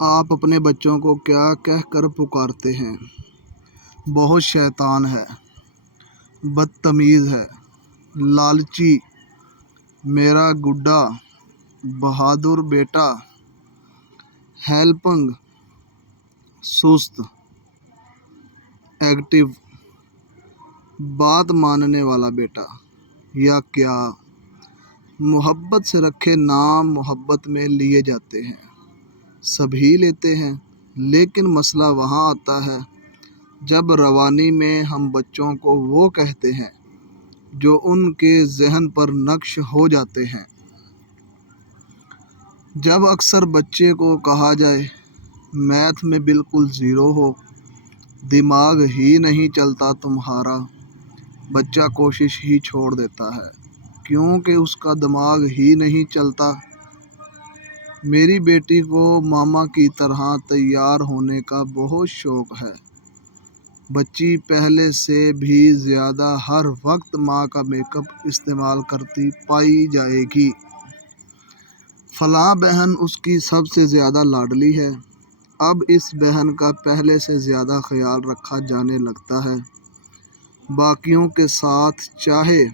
آپ اپنے بچوں کو کیا کہہ کر پکارتے ہیں؟ بہت شیطان ہے، بدتمیز ہے، لالچی، میرا گڈا، بہادر بیٹا، ہیلپنگ، سست، ایکٹیو، بات ماننے والا بیٹا، یا کیا؟ محبت سے رکھے نام محبت میں لیے جاتے ہیں، سبھی لیتے ہیں، لیکن مسئلہ وہاں آتا ہے جب روانی میں ہم بچوں کو وہ کہتے ہیں جو ان کے ذہن پر نقش ہو جاتے ہیں۔ جب اکثر بچے کو کہا جائے میتھ میں بالکل زیرو ہو، دماغ ہی نہیں چلتا تمہارا، بچہ کوشش ہی چھوڑ دیتا ہے کیونکہ اس کا دماغ ہی نہیں چلتا۔ میری بیٹی کو ماما کی طرح تیار ہونے کا بہت شوق ہے۔ بچی پہلے سے بھی زیادہ ہر وقت ماں کا میک اپ استعمال کرتی پائی جائے گی۔ فلاں بہن اس کی سب سے زیادہ لاڈلی ہے، اب اس بہن کا پہلے سے زیادہ خیال رکھا جانے لگتا ہے۔ باقیوں کے ساتھ چاہے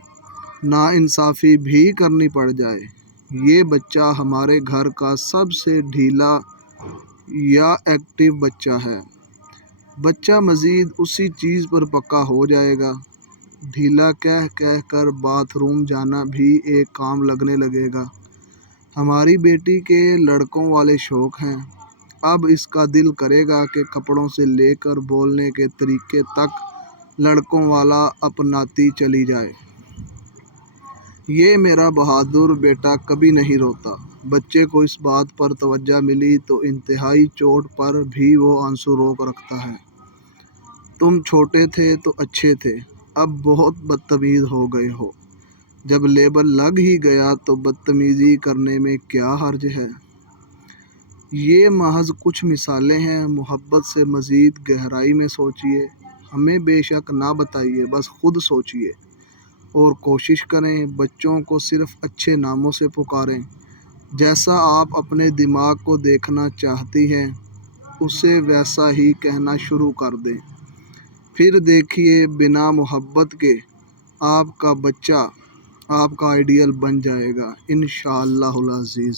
ناانصافی بھی کرنی پڑ جائے۔ یہ بچہ ہمارے گھر کا سب سے ڈھیلا یا ایکٹیو بچہ ہے۔ بچہ مزید اسی چیز پر پکا ہو جائے گا، ڈھیلا کہہ کہہ کر باتھ روم جانا بھی ایک کام لگنے لگے گا۔ ہماری بیٹی کے لڑکوں والے شوق ہیں، اب اس کا دل کرے گا کہ کپڑوں سے لے کر بولنے کے طریقے تک لڑکوں والا اپناتی چلی جائے۔ یہ میرا بہادر بیٹا کبھی نہیں روتا۔ بچے کو اس بات پر توجہ ملی تو انتہائی چوٹ پر بھی وہ آنسو روک رکھتا ہے۔ تم چھوٹے تھے تو اچھے تھے، اب بہت بدتمیز ہو گئے ہو۔ جب لیبل لگ ہی گیا تو بدتمیزی کرنے میں کیا حرج ہے؟ یہ محض کچھ مثالیں ہیں، محبت سے مزید گہرائی میں سوچیے، ہمیں بے شک نہ بتائیے، بس خود سوچیے اور کوشش کریں بچوں کو صرف اچھے ناموں سے پکاریں۔ جیسا آپ اپنے دماغ کو دیکھنا چاہتی ہیں اسے ویسا ہی کہنا شروع کر دیں، پھر دیکھیے بنا محبت کے آپ کا بچہ آپ کا آئیڈیل بن جائے گا، انشاءاللہ العزیز۔